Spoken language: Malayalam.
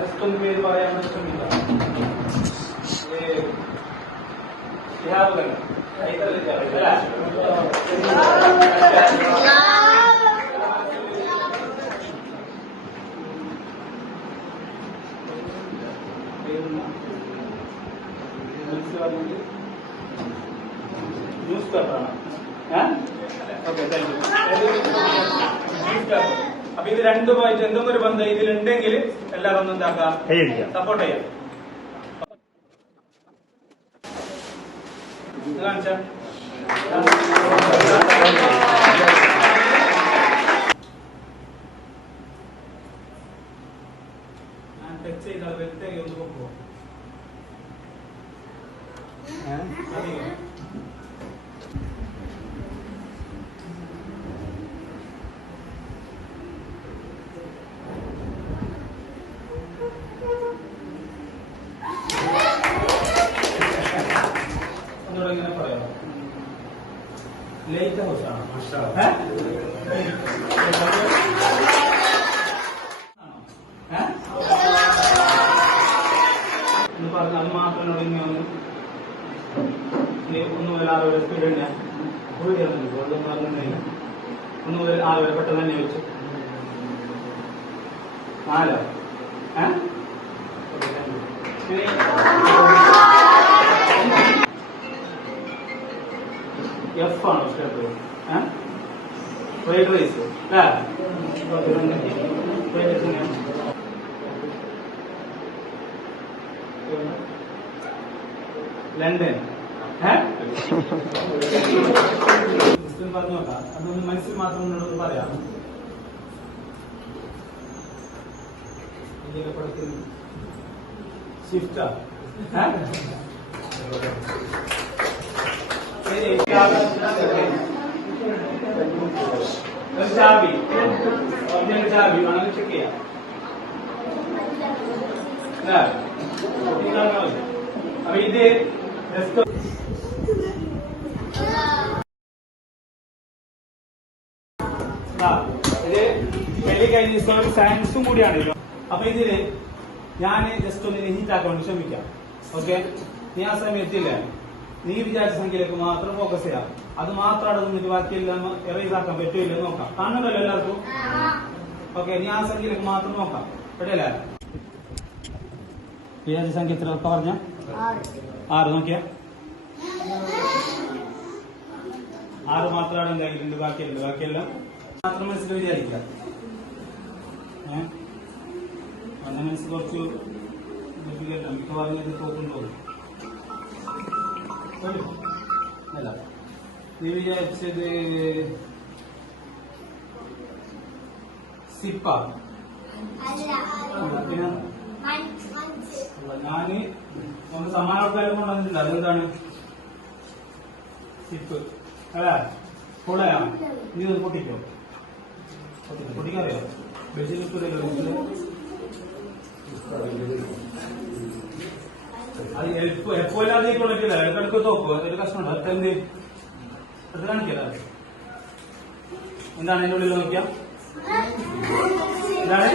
ముస్కుల్ మీరు బాగా ముస్కుల్ यूज़ कर रहा ओके थैंक यू അപ്പൊ ഇത് രണ്ടുമായിട്ട് എന്തെങ്കിലും ഒരു ബന്ധം ഇതിലുണ്ടെങ്കിൽ എല്ലാവരും ഒന്ന് എന്താക്കാം സപ്പോർട്ട് ചെയ്യാം. കാണിച്ചാ? ഞാൻ ടച്ച് ചെയ്താൽ വ്യക്തമായി ഒന്ന് പോകുമോ ലേറ്റ് ഹൗസ് ആണ്? എന്ന് പറഞ്ഞ അത് മാത്രം ഇനി ഒന്ന് ഒന്ന് മുതൽ ആറ് വരെ സ്പീഡ് വീടിയാണ് ഒന്നും പറഞ്ഞില്ല ഒന്ന് മുതൽ ആറ് വരെ പെട്ടെന്ന് തന്നെ ചോദിച്ചു നാലോ A F fried rice fried rice London പറഞ്ഞു നോക്കാം. അതൊന്ന് മനസ്സിൽ മാത്രം എന്നോട് പറയാം. ഇന്ത്യയിലെ പടത്തിൽ ഷിഫ്റ്റാ ഇത് വെരി കഴിഞ്ഞ സയൻസും കൂടിയാണല്ലോ അപ്പൊ ഇതിൽ ഞാൻ ജസ്റ്റ് ഒന്ന് ഹീറ്റ് ആക്കാൻ വേണ്ടി ശ്രമിക്കാം ഓക്കെ നീ ആ സമയത്തില്ല നീ വിചാരിച്ച സംഖ്യയിലേക്ക് മാത്രം ഫോക്കസ് ചെയ്യാം. അത് മാത്രമാണ് നിന്നിട്ട് ബാക്കിയെല്ലാം എറേസ് ആക്കാൻ പറ്റൂല്ല നോക്കാം. കാണുന്നല്ലോ എല്ലാവർക്കും? ഓക്കെ നീ ആ സംഖ്യയിലേക്ക് മാത്രം നോക്കാം. എവിടെയല്ലേ വിചാരിച്ച സംഖ്യ എത്ര പറഞ്ഞ? ആറ്. നോക്കിയ. ആറ് മാത്രമാണ് എന്തായിട്ടുണ്ട് ബാക്കിയുണ്ട് ബാക്കിയെല്ലാം മാത്രം മനസ്സിൽ വിചാരിക്കുക. ഏഹ് മനസ്സിൽ കുറച്ച്. മിക്കവാറും തോക്കുന്നുണ്ടോ അല്ല. നീ വിചാരിച്ചത് സിപ്പ? ഞാൻ നമ്മൾ സമാന ആൾക്കാരും കൊണ്ടുവന്നിട്ടുണ്ട് അതെന്താണ്? സിപ്പ്. അല്ല പൊളയാണ് നീ ഒന്ന് പൊട്ടിക്കോ? പൊട്ടിക്കോ. പൊട്ടിക്കറിയോ? ബെഡിൽ അത് എപ്പോ എപ്പോഴാതെ കൊണ്ടിട്ടില്ല ഇടക്കിടക്ക് നോക്കോ. ഒരു കഷ്ണം ഉണ്ട് അതൊക്കെ എന്ത് അത് കാണിക്കല എന്താണ് അതിന്റെ ഉള്ളിൽ നോക്കിയാ? എന്താണ്?